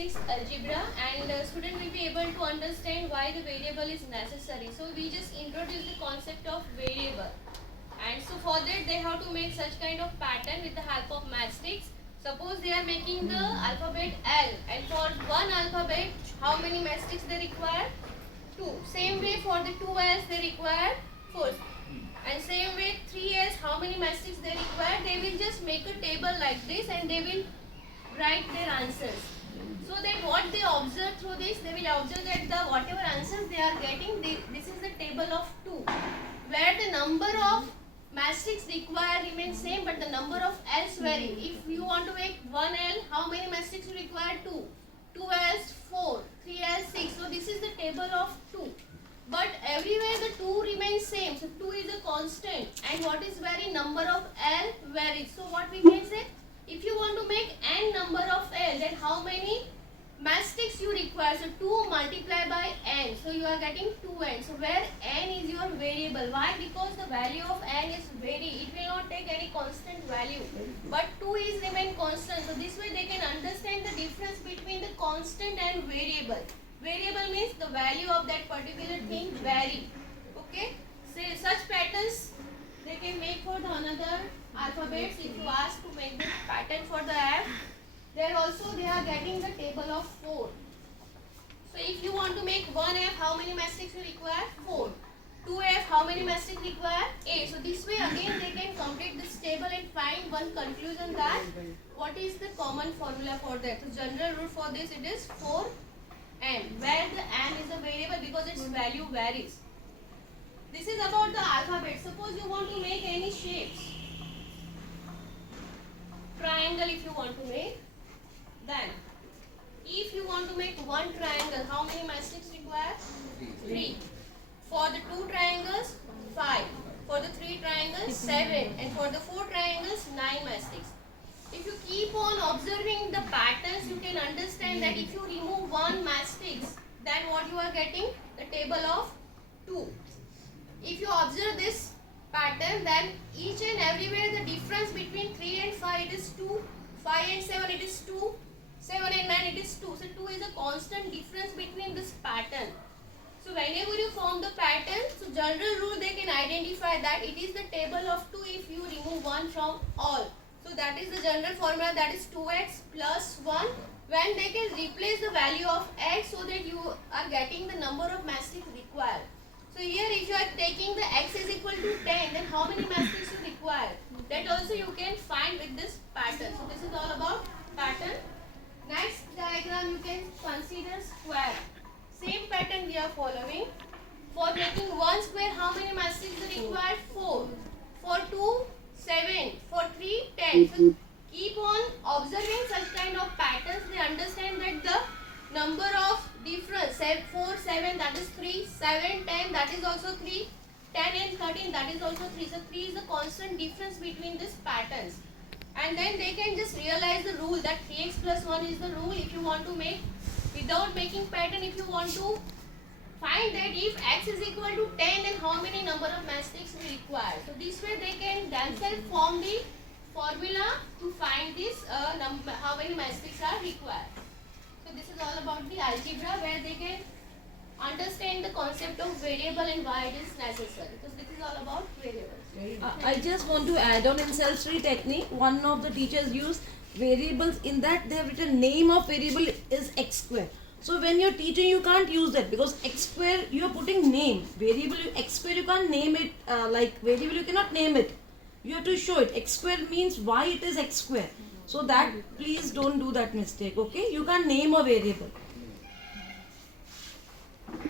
6 algebra, and student will be able to understand why the variable is necessary. So we just introduce the concept of variable, and so for that they have to make such kind of pattern with the help of matchsticks. Suppose they are making the alphabet L, and for one alphabet how many matchsticks they require? 2. Same way for the 2 L's they require 4. And same way 3 L's, how many matchsticks they require? They will just make a table like this and they will write their answers. So that what they observe through this, they will observe that the whatever answers they are getting, this is the table of 2, where the number of matchsticks required remains same, but the number of L's vary. If you want to make 1 L, how many matchsticks you require? 2. 2 L's 4, 3 L's 6. So this is the table of 2. But everywhere the 2 remains same. So 2 is a constant. And what is vary? Number of L varies. So what we can say? If you want to make n number of L, then how many matchsticks you require? So 2 multiplied by n. So you are getting 2n. So where n is your variable. Why? Because the value of n is vary. It will not take any constant value. But 2 is remain constant. So this way they can understand the difference between the constant and variable. Variable means the value of that particular thing vary. Okay. Say such patterns they can make for the another alphabets. If you ask to make the pattern for the F, there also they are getting the table of 4. So if you want to make 1F, how many matchsticks you require? 4. 2F, how many matchsticks require? 8. So this way again they can complete this table and find one conclusion that what is the common formula for that. So general rule for this, it is 4n, where the n is a variable because its value varies. This is about the alphabet. Suppose you want to make any shapes. Triangle if you want to make. Then, if you want to make one triangle, how many matchsticks require? 3. For the 2 triangles, 5. For the 3 triangles, 7. And for the 4 triangles, 9 matchsticks. If you keep on observing the patterns, you can understand that if you remove one matchsticks, then what you are getting? The table of 2. If you observe this pattern, then each and everywhere the difference between 3 and 5 it is 2, 5 and 7 it is 2, 7 and 9 it is 2. So 2 is a constant difference between this pattern. So whenever you form the pattern, so general rule they can identify that it is the table of 2 if you remove 1 from all. So that is the general formula, that is 2x plus 1, when they can replace the value of x so that you are getting the number of matchsticks required. So here if you are taking the x is equal to 10, then how many matchsticks you require? That also you can find with this pattern. So this is all about pattern. Next diagram you can consider square. Same pattern we are following. For making one square, how many matchsticks you require? 4. For 2, 7. For 3, 10. So keep on observing such kind of patterns. They understand that the number of difference, 4, 7 that is 3, 7, 10 that is also 3, 10 and 13 that is also 3. So 3 is the constant difference between these patterns. And then they can just realize the rule that 3x plus 1 is the rule. If you want to make, without making pattern, if you want to find that if x is equal to 10, then how many number of matchsticks we require. So this way they can themselves form the formula to find this how many matchsticks are required. So this is all about the algebra, where they can understand the concept of variable and why it is necessary. So this is all about variables. I just want to add on in self-study technique, one of the teachers used variables. In that they have written name of variable is x square. So when you're teaching, you can't use that because x square you are putting name. Variable x square you can't name it, like variable you cannot name it. You have to show it. X square means why it is x square. So that please don't do that mistake. Okay, you can't name a variable.